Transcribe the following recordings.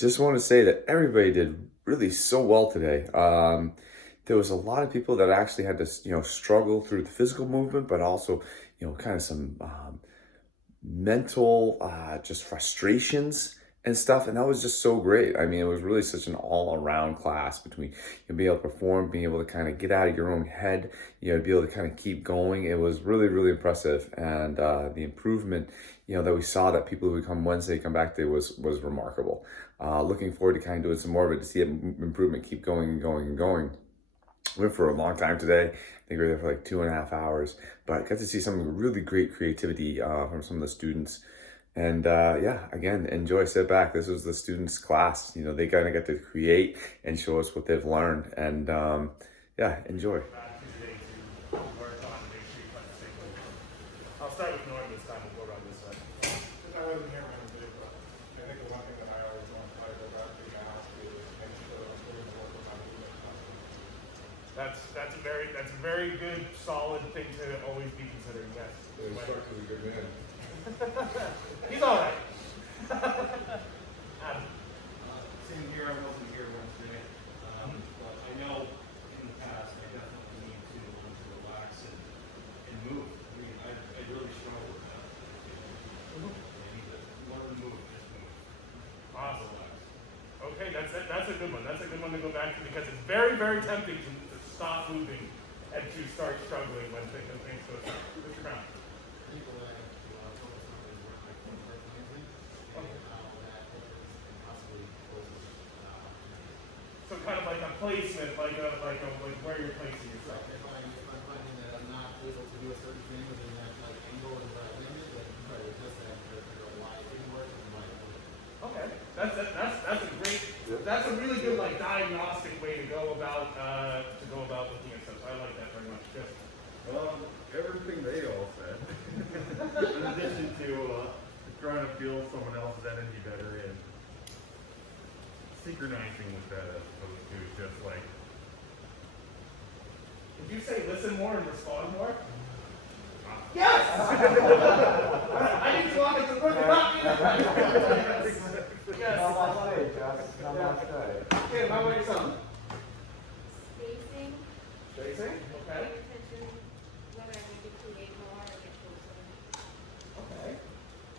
Just want to say that everybody did really so well today. There was a lot of people that actually had to, struggle through the physical movement, but also, kind of some mental, just frustrations and stuff. And that was just so great. I mean, it was really such an all-around class between you being able to perform, being able to kind of get out of your own head, be able to kind of keep going. It was really, really impressive. And the improvement, that we saw that people who come Wednesday come back to was remarkable. Looking forward to kind of doing some more of it to see improvement keep going and going and going. Went for a long time today. I think we were there for like 2.5 hours, but I got to see some really great creativity from some of the students. And yeah, again, enjoy, sit back. This was the students' class. They kind of get to create and show us what they've learned. And yeah, enjoy. I'll start with Norm this time. We'll go around this way. Since I wasn't here when we did, but I think the one thing that I always want to try to go back to the house is make sure I'm putting the work on my movement. That's a very good, solid thing to always be considering. Yes. The instructor's a good man. He's all right. Same here, I wasn't here Wednesday, but I know in the past I definitely need to learn to relax and move. I mean, I really struggle with that. I need to learn to move, just move. Awesome. Relax. Okay, that's a good one. That's a good one to go back to because it's very, very tempting to stop moving and to start struggling when things go south. Mr. Brown. People that focus on is where I can work moving and how that is possibly closes opportunities. So kind of like a placement, like where you're placing yourself. If I'm finding that I'm not able to do a certain thing within that angle and where I landed, then try to adjust that to figure out why it didn't work and why it did. Okay, that's a really good like diagnostic way to go about looking at stuff. I like that very much. Good. Everything they all said. In addition to trying to feel someone else's energy better and synchronizing with that as opposed to just like, Did you say listen more and respond more? Yes! I need to walk into the room. Yes. Namaste, Jess. Namaste. Kim, how about yourself? Spacing, Spacing? Okay. pay attention, whether I need to create more or get closer. Okay.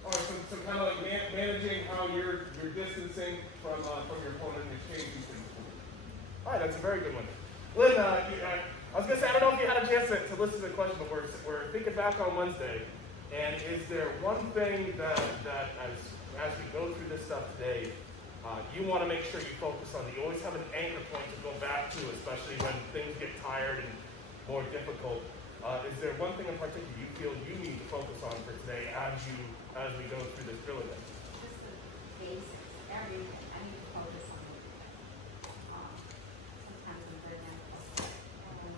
All right, so kind of like managing how you're distancing from your opponent and exchanging things. All right, that's a very good one. Lynn, I was gonna say I don't know if you had a chance to listen to the question, but we're thinking back on Wednesday, and is there one thing that as we go through this stuff today, you want to make sure you focus on? That you always have an anchor point to go back to, especially when things get tired and more difficult. Is there one thing in particular you feel you need to focus on for today as we go through this drill event? Just the basics, everything. I need to focus on it. Sometimes I'm very mental. And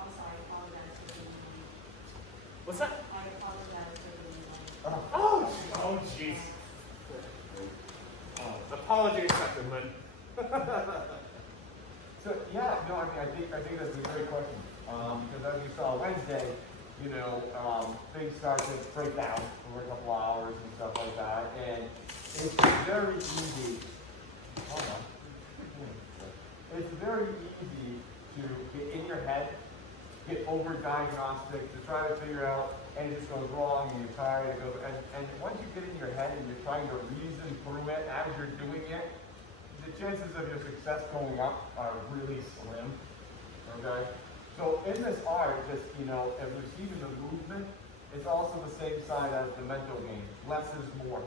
also I apologize for being late. What's that? I apologize for being late. Oh, jeez. Apology accepted, Lynn. So yeah, no, I think that's a great question. Because as you saw Wednesday, things start to break down for a couple hours and stuff like that, and it's very easy. Hold on. It's very easy to get in your head, get over diagnostic, to try to figure out, and it just goes wrong, and you're tired, and once you get in your head and you're trying to reason through it as you're doing it, the chances of your success going up are really slim, okay? So in this art, just, if receiving the movement, it's also the same side as the mental game. Less is more,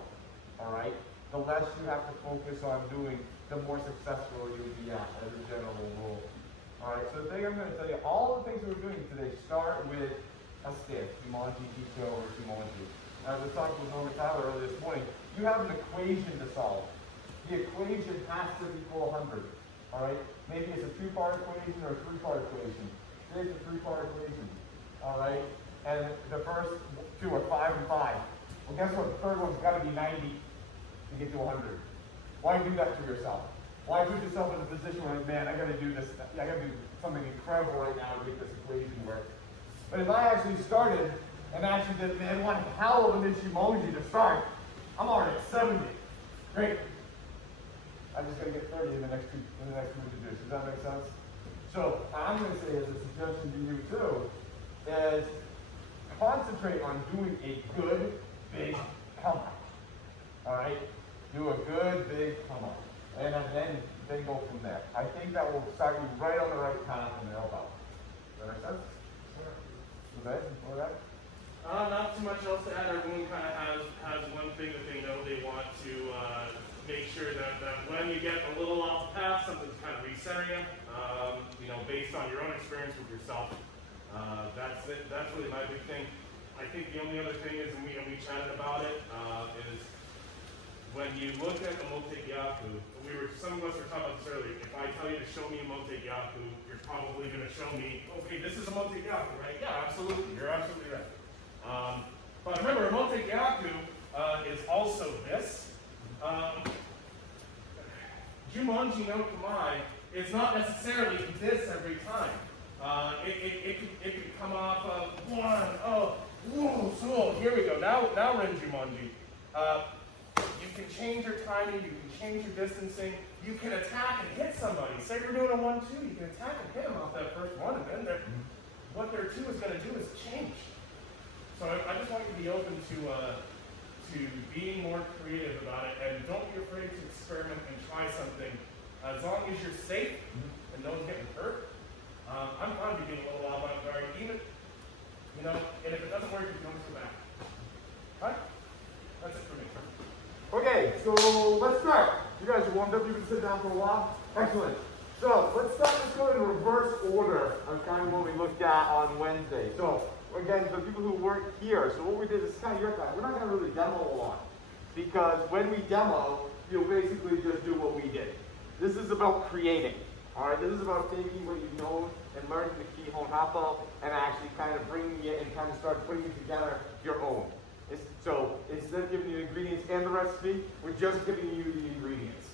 all right? The less you have to focus on doing, the more successful you'll be at as a general rule. All right, so today I'm going to tell you all the things we're doing today start with a stance, Kimonji, Kito, or Kimonji. As I was talking with Norman Tyler earlier this morning, you have an equation to solve. The equation has to equal 100, all right? Maybe it's a two-part equation or a three-part equation. Today's a three-part equation, all right? And the first two are 5 and 5. Well, guess what? The third one's got to be 90 to get to 100. Why do that to yourself? Why put yourself in a position where, man, I got to do this, I got to do something incredible right now to make this equation work. But if I actually started and actually did, man, one hell of an Ichimonji to start, I'm already at 70. Great. I just gotta get 30 in the next two introductions. Does that make sense? So I'm gonna say as a suggestion to you too, is concentrate on doing a good big come up. Alright? Do a good big come up. And then go from there. I think that will start you right on the right path and help out. Does that make sense? Okay? All right? Not too much else to add. Everyone kind of has one thing that they know they want to make sure that when you get a little off the path, something's kind of resetting you. Based on your own experience with yourself. That's it. That's really my big thing. I think the only other thing is, and we chatted about it, is when you look at the Motegyaku, some of us were talking about this earlier. If I tell you to show me a Motegyaku, you're probably going to show me, okay, this is a Motegyaku, right? Yeah, absolutely. You're absolutely right. But remember, a Motegyaku is also this. Jumonji no Kamai is not necessarily this every time. It can come off of one, oh, whoa, so here we go. Now Renjumonji. You can change your timing, you can change your distancing, you can attack and hit somebody. Say you're doing a 1-2, you can attack and hit them off that first one, and then what their 2 is going to do is change. So I just want you to be open to being more creative about it, and don't be afraid to experiment and try something. As long as you're safe and no one's getting hurt, I'm fine with being a little avant-garde, even, and if it doesn't work, you can always go back. All right? That's it for me. Okay, so let's start. You guys are warmed up. You can sit down for a while. Excellent. So let's start. Let's go in reverse order of kind of what we looked at on Wednesday. So again, for people who weren't here, so what we did is kind of your time. We're not going to really demo a lot because when we demo, you'll basically just do what we did. This is about creating. All right, this is about taking what you've known and learning the Kihon Happo and actually kind of bringing it and kind of start putting it together your own. So instead of giving you the ingredients and the recipe, we're just giving you the ingredients.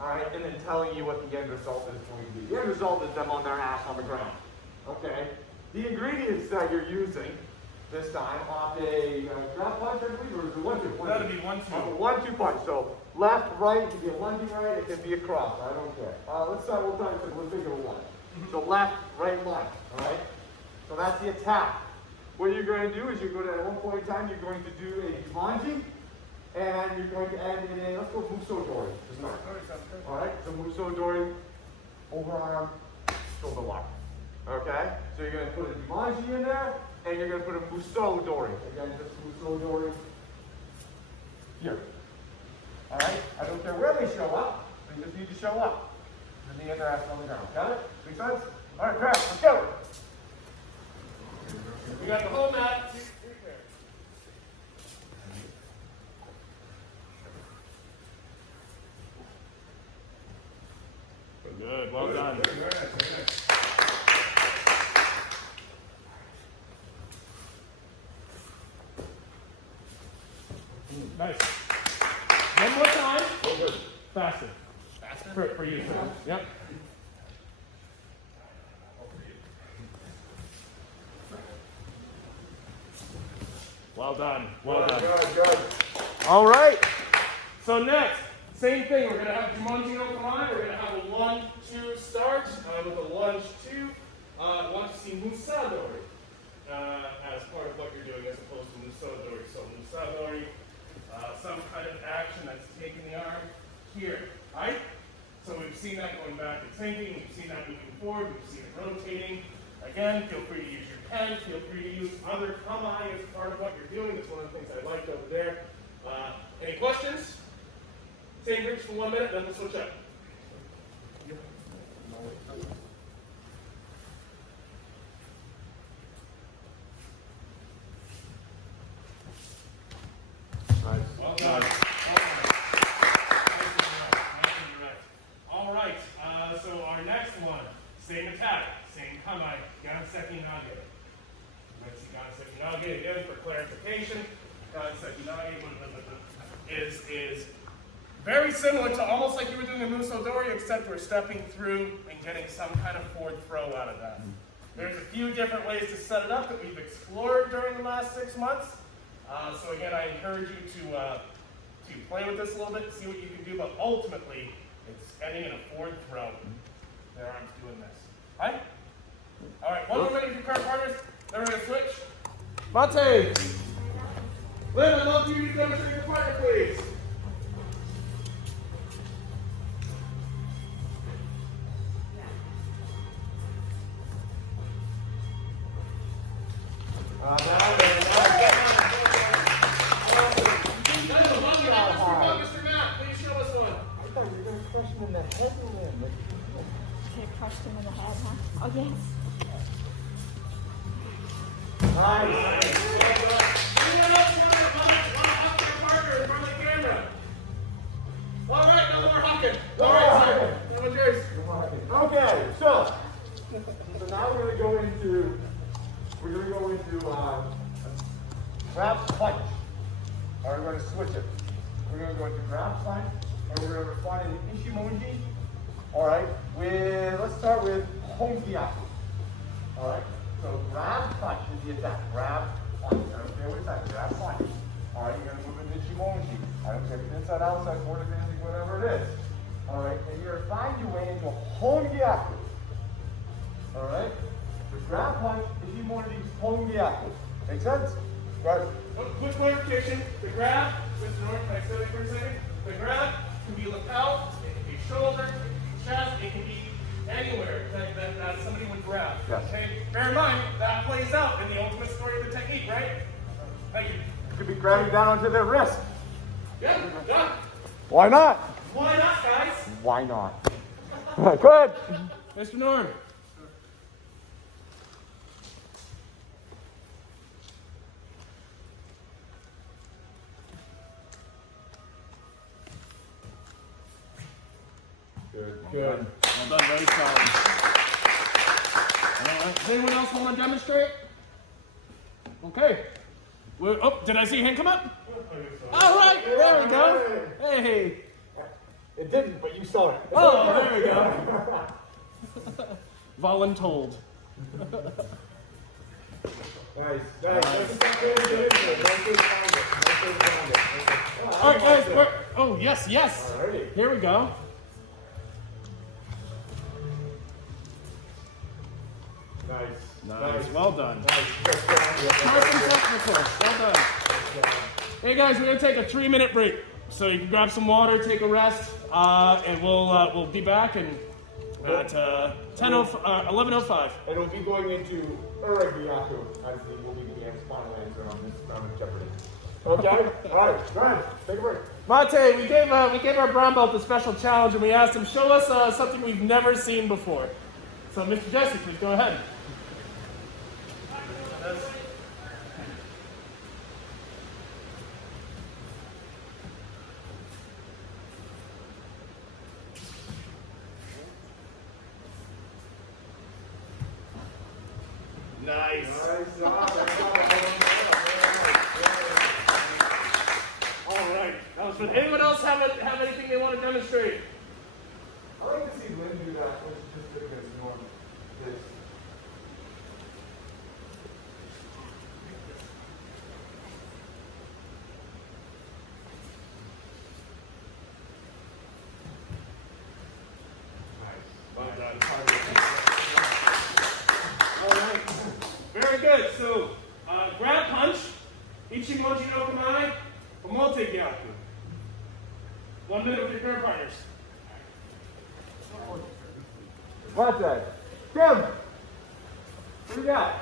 All right, and then telling you what the end result is going to be. The end result is them on their ass on the ground. Okay? The ingredients that you're using this time off a grab punch, I believe, or is it 1-2? That'll be 1-2. Off a 1-2 punch. So left, right, it can be a lunging right, it can be a cross. I don't care. Let's start. We'll think of a one. So left, right, left. All right. So that's the attack. What you're going to do is you're going to, at one point in time, you're going to do a Jumanji, and you're going to add in a, let's go Muso Dori to start. All right, so Muso Dori, overarm, shoulder lock. Okay, so you're going to put a Jumanji in there, and you're going to put a Muso Dori. Again, just Muso Dori here. All right, I don't care where they show up, they just need to show up. And the other ass on the ground. Got it? Make sense? All right, Pat, let's go. We got the whole mat. Good, well done. Nice. One more time. Faster. Faster? For you, sir. Yep. Well done. Well done. Good. All right. So next, same thing. We're going to have Jumonji no Kamai. We're going to have a 1-2 start with a lunge 2. Want to see Musadori as part of what you're doing as opposed to Musadori. So Musadori, some kind of action that's taking the arm here. Right? So we've seen that going back and thinking. We've seen that moving forward. We've seen it rotating. Again, feel free to use your pen. Feel free to use other kamai as part of what you're doing. That's one of the things I liked over there. Any questions? Same groups for 1 minute, then we'll switch up. Nice. Well done. All right. So our next one, same attack, same kamai, Ganseki Nage. Let's see, Ganseki Nage again for clarification. Ganseki Nage is very similar to almost like you were doing a Muso Dori, except we're stepping through and getting some kind of forward throw out of that. There's a few different ways to set it up that we've explored during the last 6 months. So again, I encourage you to play with this a little bit, see what you can do, but ultimately, extending in a forward throw. Their arms doing this. Right? All right, one more minute for current partners. Then we're going to switch. Mate! Lynn, I'd love for you to demonstrate your partner, please. Mr. Matt, please show us one. I thought you were going to crush him in the head, Lynn. Should have crushed him in the head, huh? Oh, yes. Nice. Anyone else want to hug their partner in front of the camera? All right, no more hugging. All right, sir. That was yours. Okay, so now we're going to go into grab punch. All right, we're going to switch it. We're going to go into grab punch, and we're going to respond in Ishimonji. All right, let's start with Honkiaku. All right, so grab punch is the attack. Grab punch. I don't care what it's at. Grab punch. All right, you're going to move into Ishimonji. I don't care if it's inside, outside, forward advancing, whatever it is. All right, and you're going to find your way into Honkiaku. All right, the grab punch Ishimonji Honkiaku. Make sense? Right. Quick clarification. The grab, Mr. North, can I say that for a second? The grab can be lapel, it can be shoulder, it can be chest, it can be anywhere that somebody would grab. Yes. Okay? Bear in mind, that plays out in the ultimate story of the technique, right? Thank you. You could be grabbing down onto their wrist. Yeah, done. Why not? Why not, guys? Why not? Good. Mr. Norm. Good. Well done, very solid. Does anyone else want to demonstrate? Okay. Oh, did I see a hand come up? All right, there we go. Hey. It didn't, but you saw it. Oh, there we go. Voluntold. Nice. All right, guys. Oh, yes. Alrighty. Here we go. Nice. Well done. Sharp and technical. Well done. Hey guys, we're gonna take a 3-minute break, so you can grab some water, take a rest, and we'll be back at 11:05. And we'll be going into Uragiyaku as we'll be the final answer on this round of Jeopardy. Okay? Alright, go ahead. Take a break. Mate, we gave our brown belt a special challenge, and we asked him, show us something we've never seen before. So, Mr. Jesse, please go ahead. Nice. All right. That was good. Anyone else have anything they want to demonstrate? I like to see Lynn do that, which is just because Norm is. Well done. All right. Very good. So, grab punch, Ichimoji no Kamai, Omote Gyaku. 1 minute with your current partners. What's that? Tim! What do you got?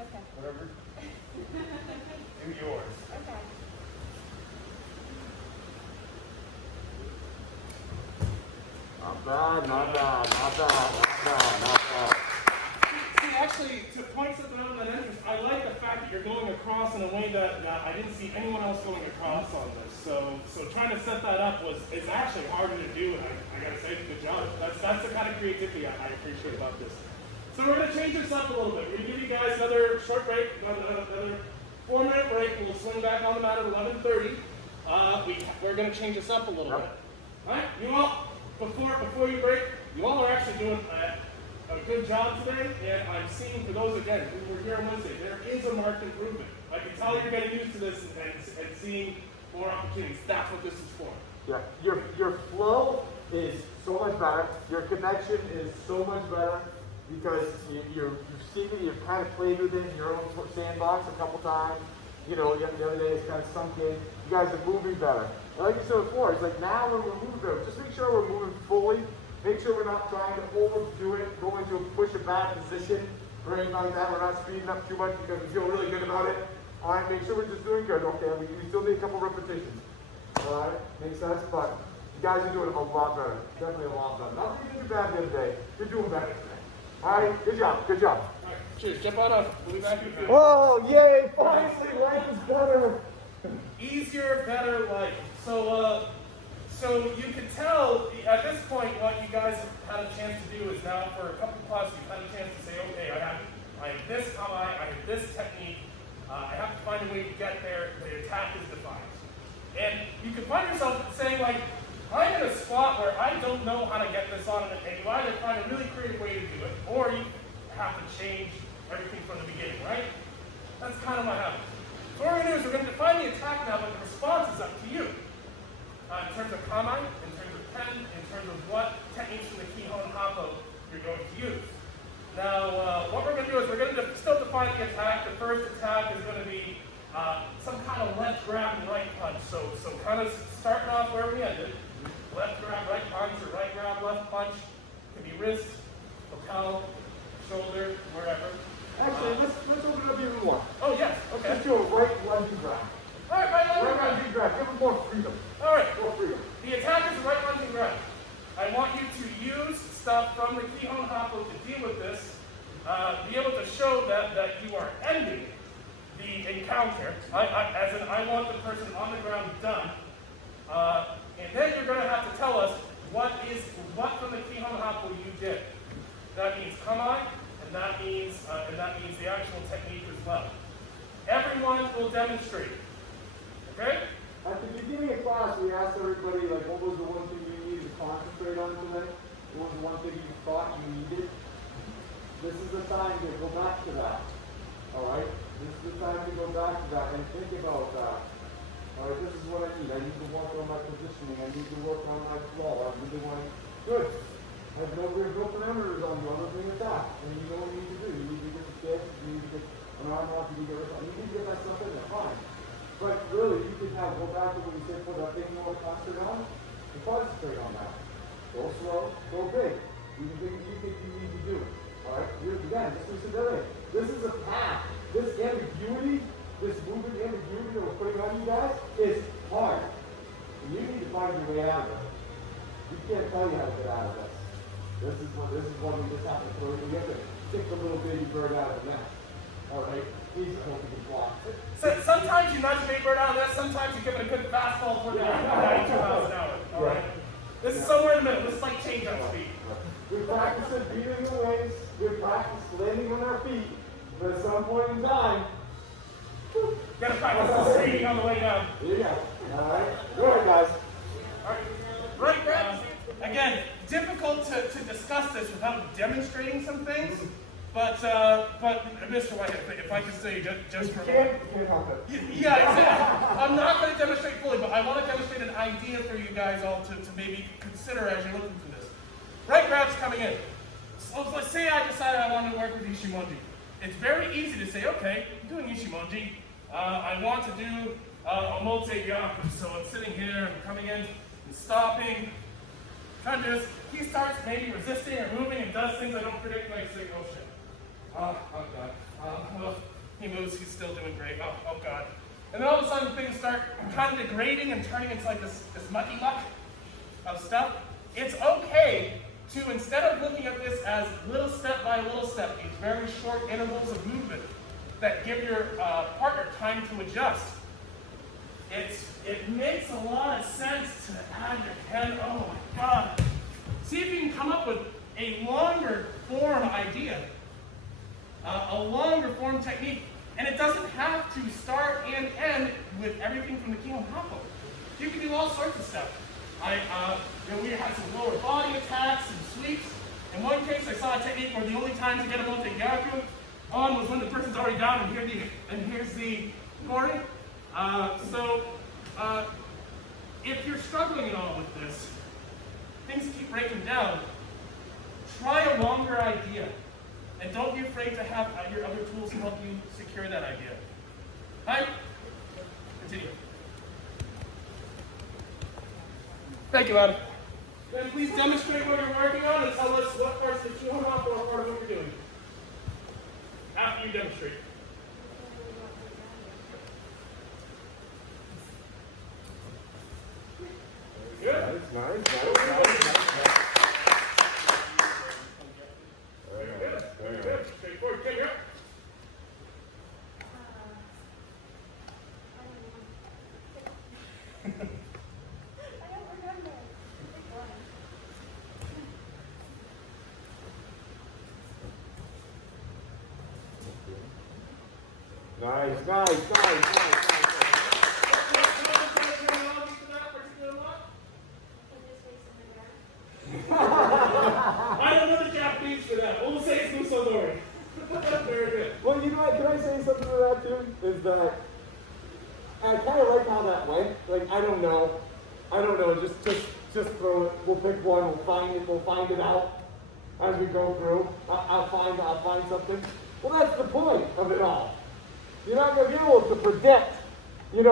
Okay. Whatever. Do yours. Okay. Not bad. See, actually, to point something out in that entrance, I like the fact that you're going across in a way that I didn't see anyone else going across on this. So trying to set that up is actually harder to do, and I gotta say, good job. That's the kind of creativity I appreciate about this. So we're gonna change this up a little bit. We're gonna give you guys another short break, another 4-minute break. We'll swing back on the mat at 11:30. We're gonna change this up a little bit. All right, you all, before you break, you all are actually doing a good job today, and I'm seeing, for those again who were here on Wednesday, there is a marked improvement. I can tell you're getting used to this and seeing more opportunities. That's what this is for. Yeah, your flow is so much better. Your connection is so much better because you've seen it, you've kind of played with it in your own sandbox a couple times. You know, the other day it's kind of sunk in. You guys are moving better. And like you said before, it's like now when we're moving better, just make sure we're moving fully. Make sure we're not trying to overdo it, go into a push a bad position or anything like that. We're not speeding up too much because we feel really good about it. All right, make sure we're just doing good. Okay, we still need a couple repetitions. All right, makes sense, but you guys are doing a lot better. Definitely a lot better. Not that you did bad the other day. You're doing better today. All right, good job, good job. All right, cheers. Jump on up. We'll be back in a few. Oh, yay! Finally, life is better. Easier, better life. So you can tell at this point what you guys have had a chance to do is now for a couple plus you've had a chance to say, okay, I have this combine, I have this technique, I have to find a way to get there. The attack is defined, and you can find yourself saying like, I'm in a spot where I don't know how to get this on, and you either find a really creative way to do it, or you have to change everything from the beginning, right? That's kind of what happens. So what we're going to do is we're going to define the attack now, but the response is up to you. In terms of combine, in terms of pen, in terms of what techniques from the Kihon Happo you're going to use. Now, what we're going to do is we're going to still define the attack. The first attack is going to be some kind of left grab and right punch. So kind of starting off where we ended. Left grab, right punch, or right grab, left punch. It could be wrist, lapel, shoulder, wherever. Actually, let's open it up even more. Oh, yes, okay. Let's do a right lunging grab. All right, right Right grab. lunging grab. Give them more freedom. All right. More freedom. The attack is right lunging grab. I want you to use stuff from the Kihon Happo to deal with this, be able to show that you are ending the encounter. I want the person on the ground done. And then you're going to have to tell us what from the Kihon Happo you did. That means combine, and that means the actual technique as well. Everyone will demonstrate. Okay? At the beginning of class, we asked everybody, like, what was the one thing you needed to concentrate on today? What was the one thing you thought you needed? This is the time to go back to that. All right? This is the time to go back to that and think about that. All right, this is what I need. I need to work on my positioning. I need to work on my flow. I really want to. Good. I have no parameters on you other than attack. And you know what you need to do. You need to get the kick. You need to get an arm off. You need to get you need to get that stuff in there. Fine. But really, you can go back to what you said for that thing you want to concentrate on and concentrate on that. Go slow, go big. You think you need to do it. All right? Here again, this is another. This is a path. This ambiguity, this movement ambiguity that we're putting on you guys is hard. And you need to find your way out of it. We can't tell you how to get out of this. This is what we just have to throw. We have to kick the little baby bird out of the nest. All right? Please hope you can block. So sometimes you nudge the bird out of this, sometimes you give it a good fastball for 92 miles an hour. All right? This is somewhere in the middle. This is like change up speed. We practice it beating the wings. We practice landing on our feet. But at some point in time, You gotta practice the skating on the way down. there you go. All right? Good, guys. All right. Right grabs. Again, difficult to discuss this without demonstrating some things. But Mr. White, if I could say just for a moment. Can't help it. Yeah, exactly. I'm not going to demonstrate fully, but I want to demonstrate an idea for you guys all to maybe consider as you're looking through this. Right grabs coming in. So let's say I decided I wanted to work with Ishimonji. It's very easy to say, okay, I'm doing Ishimonji. I want to do a multi-yaku. So I'm sitting here, I'm coming in, and stopping. Trying to do this. He starts maybe resisting or moving and does things I don't predict, like say, oh shit. Oh God. Well, he moves, he's still doing great. Oh God. And then all of a sudden things start kind of degrading and turning into like this mucky muck of stuff. It's okay to, instead of looking at this as little step by little step, these very short intervals of movement that give your partner time to adjust. It makes a lot of sense to add your pen. Oh my God. See if you can come up with a longer form idea. A longer form technique. And it doesn't have to start and end with everything from the Kihon Happo. You can do all sorts of stuff. We had some lower body attacks and sweeps. In one case, I saw a technique where the only time to get a multi-yaku on was when the person's already down and here's the Morning. If you're struggling at all with this, things keep breaking down, try a longer idea. And don't be afraid to have your other tools help you secure that idea. All right? Continue. Thank you, Adam. Then please demonstrate what you're working on and tell us what parts of the Kihon Happo are part of what you're doing. After you demonstrate. Good. Nice. Very good. Straightforward. Okay, you're up. I don't remember. Pick one. Nice. I don't know the Japanese for that. We'll say it's Musadori. Very good. Well, you know what, can I say something to that too? Is that I kind of like how that went. Like, I don't know, just throw it. We'll pick one, we'll find it out as we go through. I'll find something. Well, that's the point of it all. You're not going to be able to predict, okay,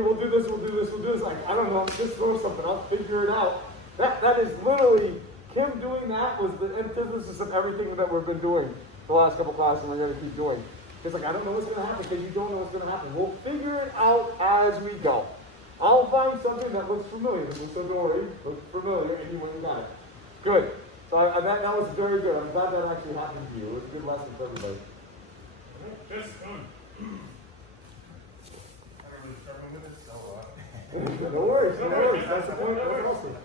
we'll do this. Like, I don't know, just throw something out, figure it out. That is literally, Kim doing that was the antithesis of everything that we've been doing the last couple classes and we're going to keep doing. It's like, I don't know what's going to happen because you don't know what's going to happen. We'll figure it out as we go. I'll find something that looks familiar. So don't worry, looks familiar, and you got it. Good. So that was very good. I'm glad that actually happened to you. It was a good lesson for everybody. Just I'm really struggling with this, so No worries. That's the point. That's awesome.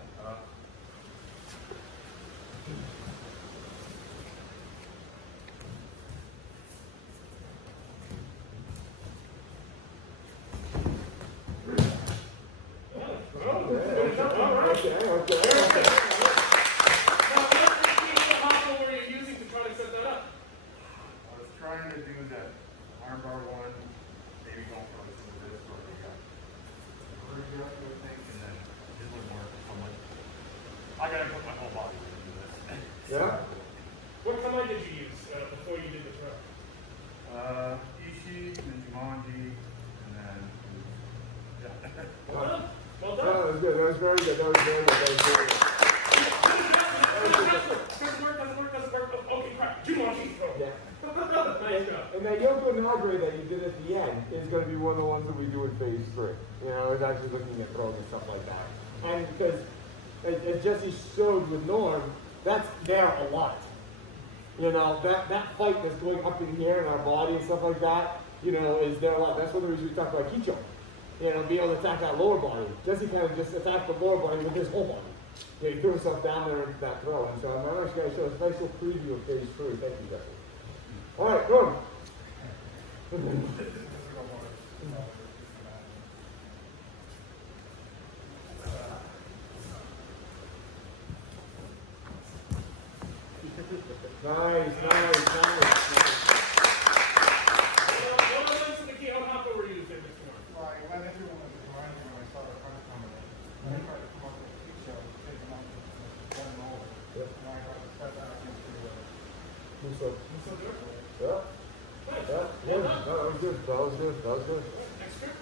I gotta put my whole body into this. Yeah? what command did you use before you did the throw? Ishi, then Jumanji, and then yeah. Well done. Well No, done. that was good. That was very good. Doesn't work. Okay, crap. Jumanji. Yeah. Nice job. And that Yoko Nagre that you did at the end is going to be one of the ones that we do in phase 3. It's actually looking at throws and stuff like that. And because, as Jesse showed with Norm, that's there a lot. That fight that's going up in here in our body and stuff like that, is there a lot. That's one of the reasons we talk about Kicho. Being able to attack that lower body. Jesse kind of just attacked the lower body with his whole body. He threw himself down there into that throw. And so I'm actually going to show us a nice little preview of phase 3. Thank you, Jesse. All right, go. Nice. What elements of the Kihon Happo were used in this one? Well, I went into one with the grind when I saw the front coming in. I tried to come up with a Kicho, take them up, and run them over. Yep. And I got to step back into Yeah. No, that was good. That was good. Next trip.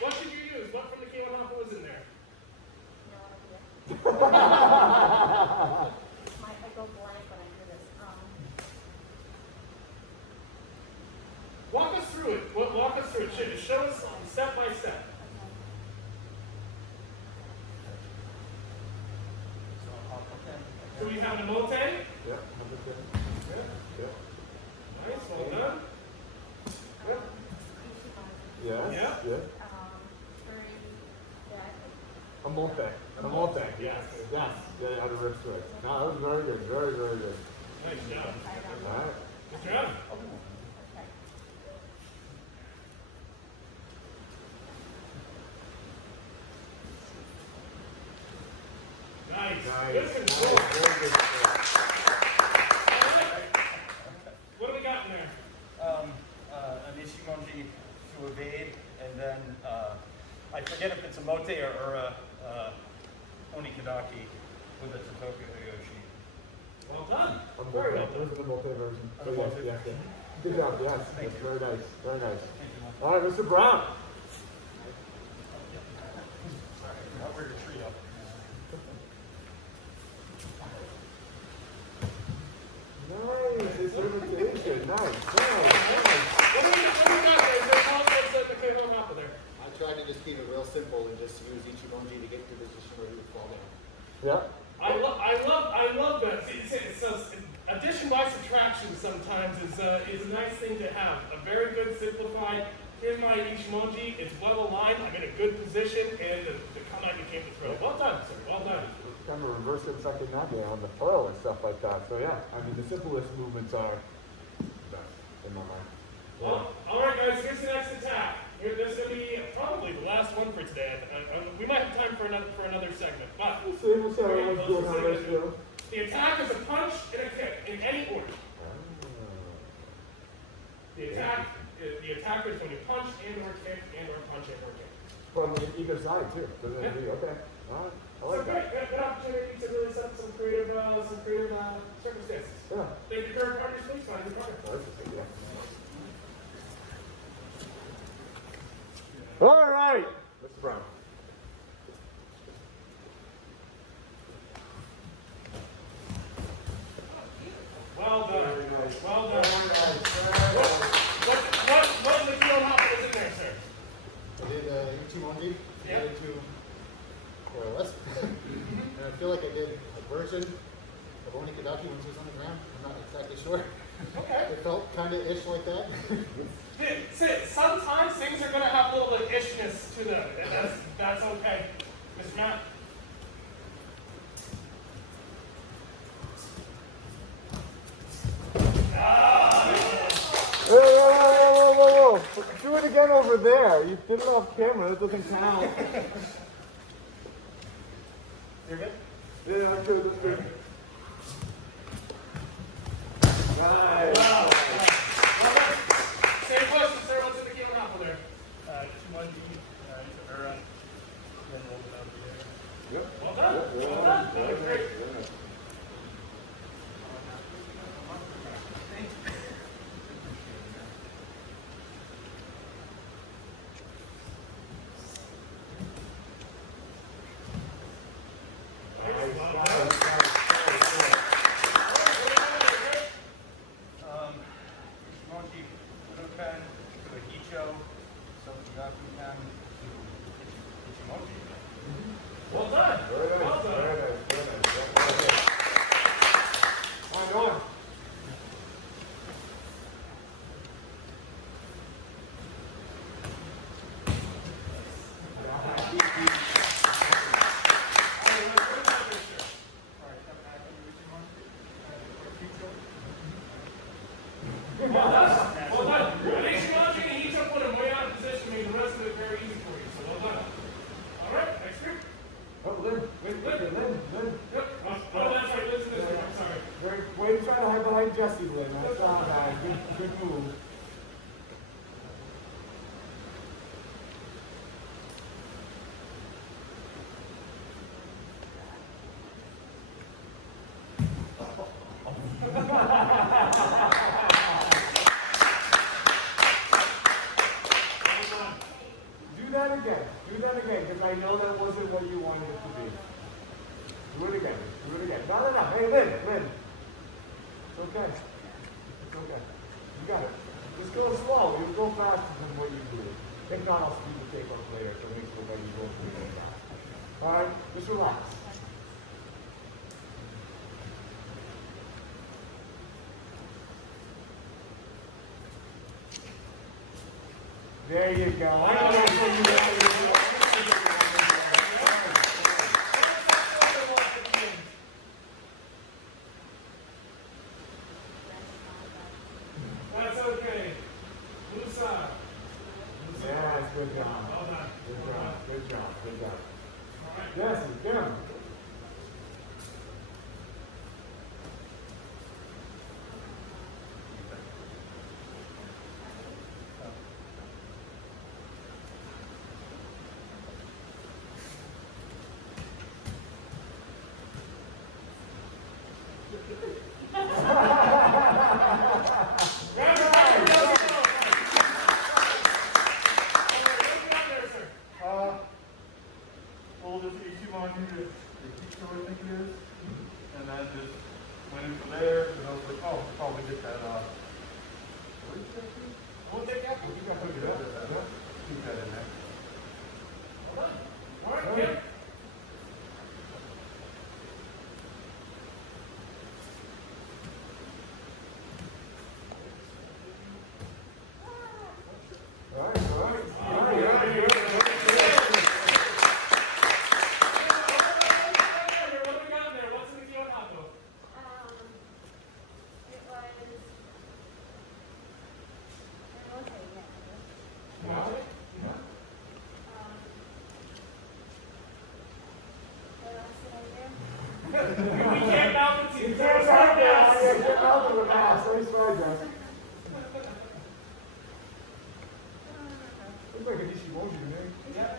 What should you use? What from the Kihon Happo was in there? No idea. I go blank when I do this. Walk us through it. Walk us through it. Show us step by step. So we have the mote. Yeah. Nice, well done. Yes. Yeah. A multi. Yes. Yeah, out of wrist strike. No, that was very good. Very good. Nice job. All right. Good job. Good control. Nice. Very good control. What do we got in there? An Ishimonji to evade, and then I forget if it's a mote or a onikadaki with a Totoki Yoshi. Well done. I'm Very well There's done. the multi-version. The multi- Yes. Good job, yes. Thank That's you. very nice. Very nice. Thank you, Mom. All right, Mr. Brown. Sorry, I'll bring your tree up. Nice. His invitation. Nice. Nice. What do we got there? Is there confidence in the Kihon Happo there? I tried to just keep it real simple and just use Ichimonji to get to the position where he would fall down. Yeah. I love that. Addition by subtraction sometimes is a nice thing to have. A very good simplified. Here's my Ichimonji. It's well aligned. I'm in a good position, and the kunai became the throw. Well done, sir. Well done. It's kind of reverse it second nage on the foil and stuff like that. So yeah, I mean the simplest movements are best in my mind. Well, all right, guys. Here's the next attack. This is going to be probably the last one for today. We might have time for another segment, but We'll see. We'll see how everyone's doing. How everyone's doing. the attack is a punch and a kick in any order. The attacker is going to punch and or kick and or punch and or kick. From either side too. Doesn't it be okay? All right. I like So that. good opportunity to really set some creative circumstances. Yeah. Thank you for your partners, please find your partner. Perfect. Yeah. All right, Mr. Brown. Well done. Very nice. Well done. Very nice. Very nice. What in the Kihon Happo is in there, sir? I did Ichimonji, Yeah. I did to more or less. And I feel like I did a version of Onikadaki when she was on the ground. I'm not exactly sure. Okay. It felt kind of ish like that. Sometimes things are going to have a little like ishness to them, and that's okay. Mr. Matt? Whoa. Do it again over there. You did it off camera. That doesn't count. You're good? Yeah, that's good. That's good. Nice. Wow. Well done. Same question, sir. What's in the Kihon Happo there? Ichimonji, Isabura, then rolled it out of the air. Yep. Well done. Yep, Well done. very That was nice, great. very nice. Well Nice, done. Ichimonji, Budokan, to a Hicho, Sokugakukan, to Ichimonji. Well done. Very nice. Well done. Very nice. Very nice. Very nice. All right, go on. Well done. And Ichimonji and Hicho put him way out of position, made the rest of it very easy for you. So well done. All right, next group. Oh, Lynn. Wait, Lynn. Yep. Oh, that's right. Listen to this one. I'm sorry. Way to try to hide behind Jesse, Lynn. That's not bad. Good move. Do that again, because I know that wasn't what you wanted it to be. Do it again. No. Hey, Lynn. It's okay. You got it. Just go slow. You'll go faster than what you do. If not, I'll speed the tape up later, so it makes it look like you go pretty fast. All right, just relax. There you go. I know that's what you want. That's okay. Musa. Yes, good job. Well done. Good job. All right. Yes, Kim. Ichimonji, man. Yeah.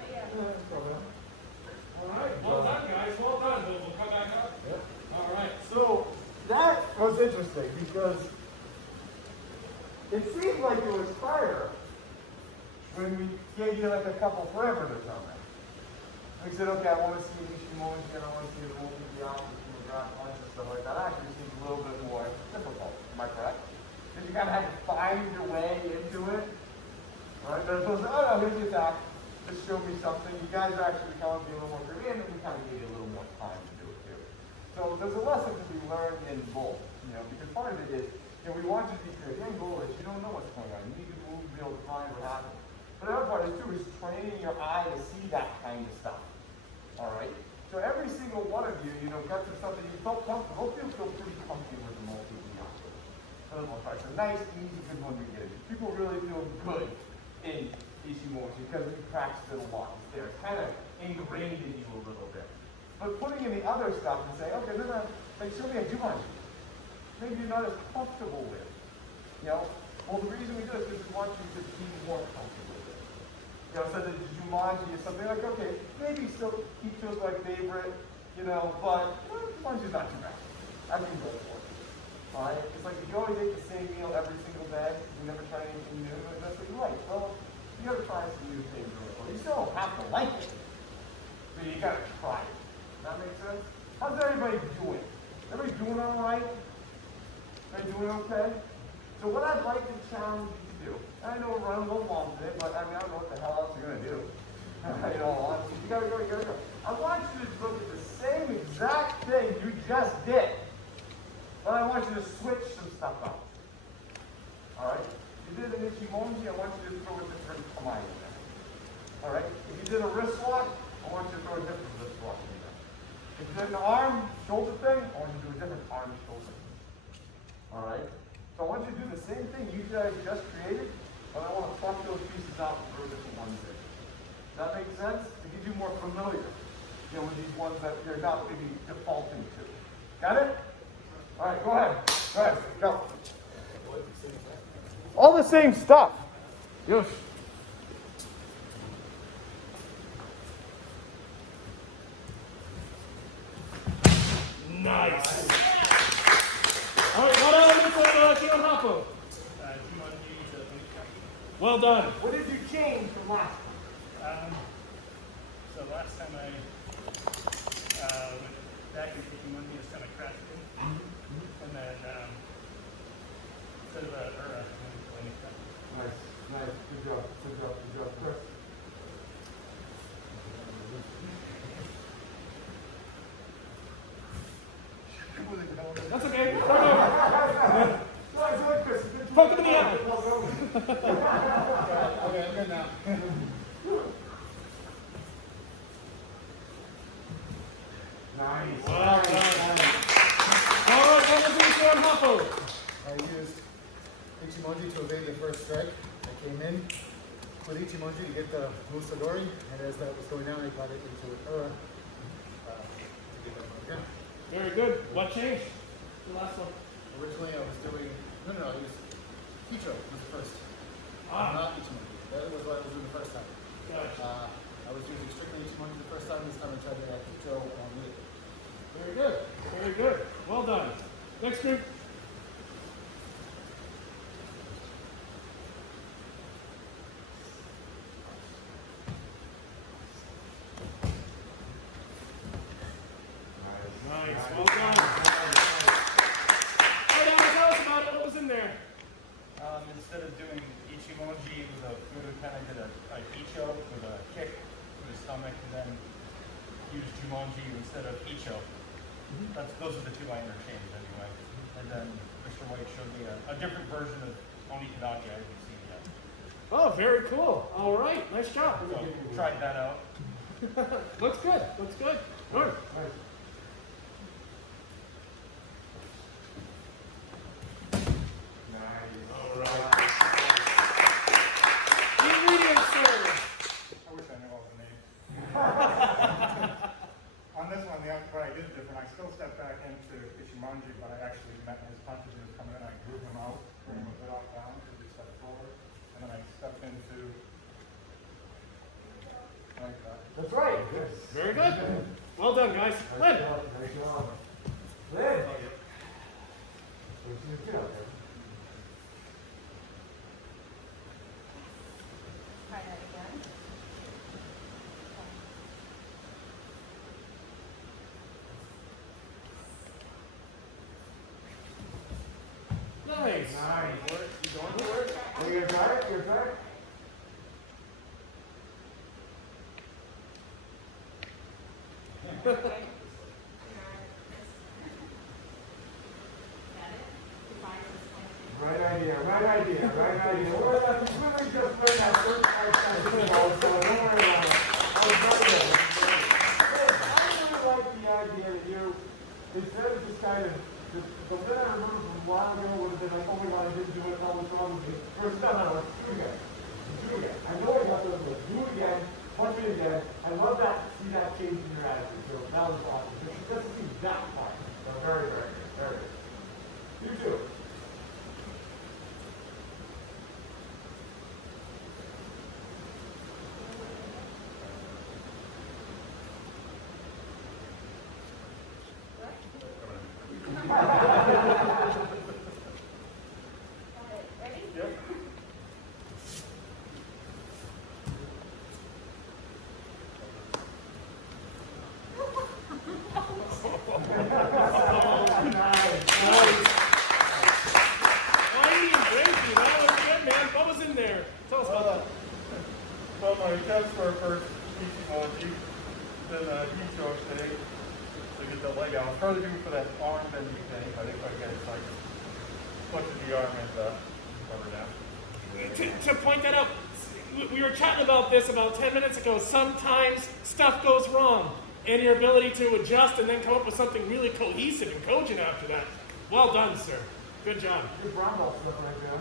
So, All right. Well done, guys. Well done. We'll come back up. yep. All right. So that was interesting because it seemed like it was harder when we gave you like a couple parameters on that. We said, okay, I want to see an Ishimoji and I want to see a multi beyond the ground punch and stuff like that. That actually seems a little bit more difficult. Am I correct? Because you kind of have to find your way into it. Right? As opposed to, oh no, here's the attack. Just show me something. You guys are actually becoming a little more creative and we kind of give you a little more time to do it too. So there's a lesson to be learned in both. You know, because part of it is, you know, we want you to be creative. The end goal is you don't know what's going on. You need to move to be able to find what happened. But the other part is too is training your eye to see that kind of stuff. All right. So every single one of you, you know, got to something you felt comfortable. Most people feel pretty comfortable with the multi beyond. For the most part, it's a nice, easy, good one to get into. People really feel good in Ishimoji because we practice it a lot. It's there. It's kind of ingrained in you a little bit. But putting in the other stuff and saying, okay, then like show me a Jumanji. Maybe you're not as comfortable with. You know, well, the reason we do this is we want you to be more comfortable with it. You know, so that Jumanji is something like, okay, maybe still Kicho's my favorite, you know, but Jumanji's not too bad. I can go for it. Alright? It's like if you always eat the same meal every single day, you never try anything new, and that's what you like. Well, you gotta try some new things. You still don't have to like it, but you gotta try it. That makes sense? How's everybody doing? Everybody doing alright? Everybody doing okay? So what I'd like to challenge you to do, and I know we're running a little long today, but I mean, I don't know what the hell else you're going to do. You know, you gotta go, you gotta go. I want you to look at the same exact thing you just did, but I want you to switch some stuff up. Alright? If you did an Ichimonji, I want you to throw a different command in there. Alright? If you did a wrist lock, I want you to throw a different wrist lock in there. If you did an arm, shoulder thing, I want you to do a different arm, shoulder. Alright? So I want you to do the same thing you guys just created, but I want to pluck those pieces out and throw different ones in. Does that make sense? To get you more familiar, you know, with these ones that you're not maybe defaulting to. Got it? Alright, go ahead. Go ahead. Go. All the same stuff. Yes. Nice. All right, well done, Mr. Kihon Happo. Well done. What did you change from last time? So last time I went back and taking one, just kind of crashed in. And then instead of Nice, nice. Good job, good job, good job. Chris. That's okay. Start over. No, it's good, Chris. Poke him in the eye. Okay, I'm good now. Nice. Well done. All right, what was Mr. Kihon Happo? I used Ichimonji to evade the first strike. I came in with Ichimonji to get the Musadori, and as that was going down, I got it into Ura to get that one again. Very good. What changed? The last one. Originally, I was doing, I used Kicho was the first. Ah. Not Ichimonji. That was what I was doing the first time. Gotcha. I was using strictly Ichimonji the first time. This time I tried to add Kicho on me. Very good. Very good. Well done. Next group. Nice. Well done. Hey, now tell us about it. What was in there? Instead of doing Ichimonji with a Fudo, kind of did a Icho with a kick to the stomach, and then used Jumonji instead of Icho. Those are the two I interchanged anyway. And then Mr. White showed me a different version of Onikadaki I haven't seen yet. Oh, very cool. All right. Nice job. So tried that out. Looks good. Looks good. Good. All right. Ingredients, sir. I wish I knew all the names. On this one, what I did different, I still stepped back into Ichimonji, but I actually met his punches as coming in. I grew him out, bring him a bit off down, because he stepped forward. And then I stepped into Very good. Well done, guys. Lynn. Nice job. Lynn. What's your kid out there? Try that again. Nice. Nice. You going to work? Are you gonna try it? You're gonna try it? Okay. Got it? Define this question. Right idea, right idea, right idea. Well, I completely just learned that first time football, so don't worry about it. I was very good. I really like the idea that you, instead of just kind of, the bit I remember from a while ago would have been like, oh my god, I didn't do it, that was wrong with me. First, no, let's do it again. Do it again. I know I got those, but do it again, punch it again. I love that, see that change in your attitude, so that was awesome. It doesn't seem that far. So very, very good, very good. You too. Ready? Yep. What was in there? Tell us about that. Well, my attempts for first Ichimonji, then heat stroke today to get the leg out. I was probably doing for that arm and knee thing, but if I get it, like punching the arm and cover down. To point that out, we were chatting about this about 10 minutes ago. Sometimes stuff goes wrong, and your ability to adjust and then come up with something really cohesive and cogent after that. Well done, sir. Good job. Good brown belt stuff right there.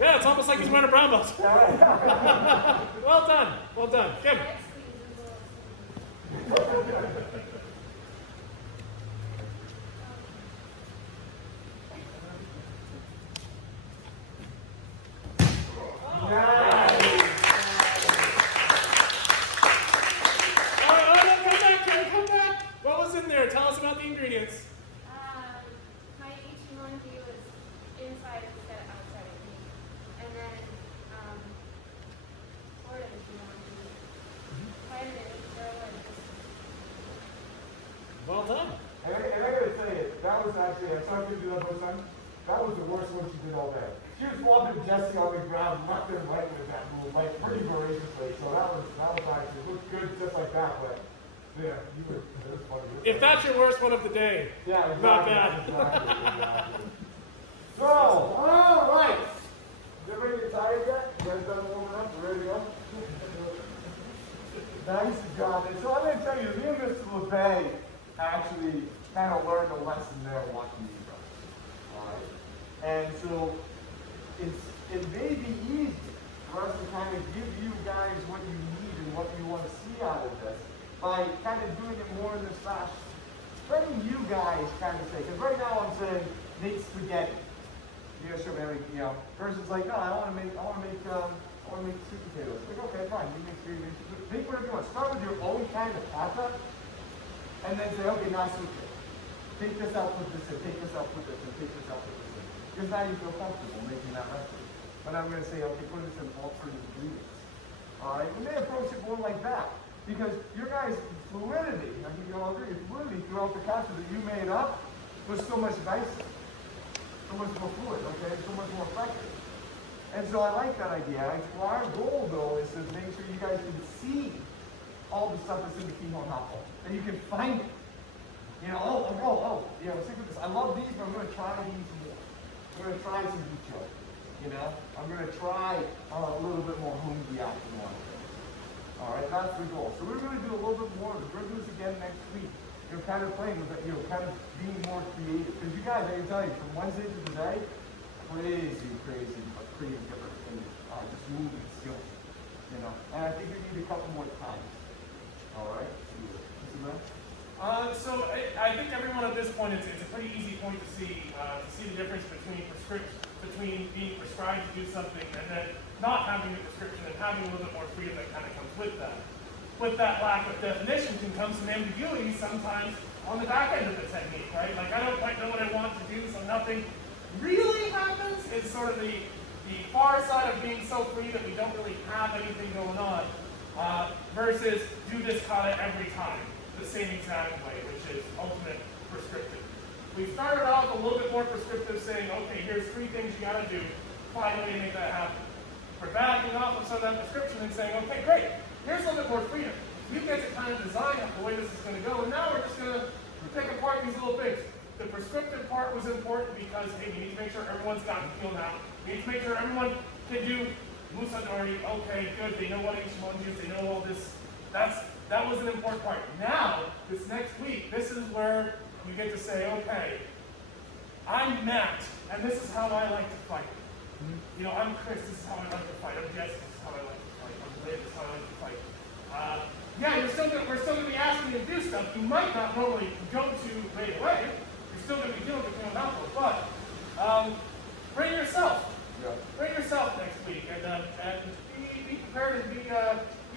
Yeah, it's almost like he's wearing a brown belt. Well done. Well done. Kim. Next, we do the All right, come back, Kim. Come back. What was in there? Tell us about the ingredients. my Ichimonji was inside instead of outside of me. And then, Florida Ichimonji, vitamin and Well done. And I gotta say it, that was actually, I saw you do that first time, that was the worst one she did all day. She was walking Jesse on the ground, left and right with that move, like pretty voraciously, so that was actually, it looked good just like that, but, yeah, you were, it was funny. If that's your worst one of the day, Yeah, exactly, not bad. Exactly. So, all right. Is everybody get tired yet? You guys done warming up? You ready to go? Nice job. And so I'm going to tell you, me and Mr. LeBay actually kind of learned a lesson there watching you guys. All right. And so it may be easy for us to kind of give you guys what you need and what you want to see out of this by kind of doing it more in this fashion. Letting you guys kind of say, because right now I'm saying make spaghetti. You know, sure, Mary, you know, person's like, no, I want to make sweet potatoes. Like, okay, fine, you make spaghetti, make whatever you want. Start with your own kind of pasta, and then say, okay, now sweet potato. Take this out, put this in, take this out, put this in, take this out, put this in. Because now you feel comfortable making that recipe. But I'm going to say, okay, put this in alternate ingredients. All right, we may approach it more like that. Because your guys' fluidity, I think you all agree, your fluidity throughout the capture that you made up was so much nicer. So much more fluid, okay? So much more effective. And so I like that idea. Well, our goal, though, is to make sure you guys can see all the stuff that's in the Kihon Happo. And you can find it. You know, you know, stick with this. I love these, but I'm going to try these more. I'm going to try some Icho. You know? I'm going to try a little bit more Hungi after one. All right, that's the goal. So we're going to do a little bit more. We're going to do this again next week. You're kind of playing with it, you know, kind of being more creative. Because you guys, I can tell you, from Wednesday to today, crazy, but creative different things. Just moving skills, you know. And I think you need a couple more times. All right? So I think everyone at this point, it's a pretty easy point to see the difference between being prescribed to do something and then not having the prescription and having a little bit more freedom that kind of comes with that. with that lack of definition can come some ambiguity sometimes on the back end of the technique, right? Like, I don't quite know what I want to do, so nothing really happens. It's sort of the far side of being so free that we don't really have anything going on, versus do this kata every time, the same exact way, which is ultimate prescriptive. We started off a little bit more prescriptive, saying, okay, here's 3 things you gotta do, find a way to make that happen. We're backing off of some of that prescription and saying, okay, great, here's a little bit more freedom. You get to kind of design the way this is gonna go, and now we're just gonna take apart these little things. The prescriptive part was important because, hey, we need to make sure everyone's gotten Kihon Happo. We need to make sure everyone can do Musadori. Okay, good, they know what Ichimonji is, they know all this. That was an important part. Now, this next week, this is where you get to say, okay, I'm Matt, and this is how I like to fight. You know, I'm Chris, this is how I like to fight. I'm Jess, this is how I like to fight. I'm Liv, this is how I like to fight. Yeah, we're still going to be asking you to do stuff you might not normally go to right away. You're still going to be doing the Kihon Happo, but bring yourself. Yeah. Bring yourself next week, and be prepared and be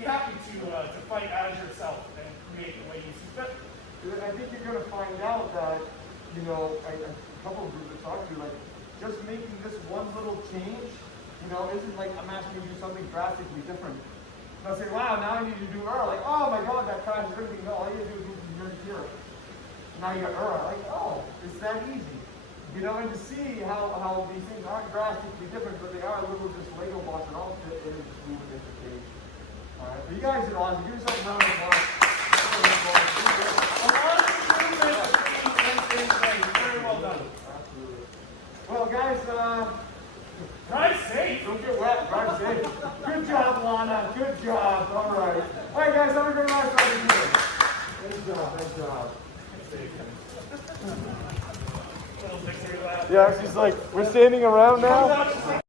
happy to fight as yourself and create the way you see fit. I think you're going to find out that, you know, a couple of groups are talking to you, like, just making this one little change, you know, isn't like I'm asking you to do something drastically different. They'll say, wow, now I need to do like, oh my god, that class is really, no, all you do is move from here to here. Now you got like, oh, it's that easy. You know, and to see how these things aren't drastically different, but they are little just Lego blocks and all fit in and just move it into page. Alright, but you guys are awesome. Give yourself a round of applause. A lot of improvement very well done. Absolutely. Well, guys, Drive safe. don't get wet. Drive safe. Good job, Lana. Good job. All right. All right, guys. Have a great night over here. Good job. Good job. Little victory lap. Yeah, she's like, we're standing around now.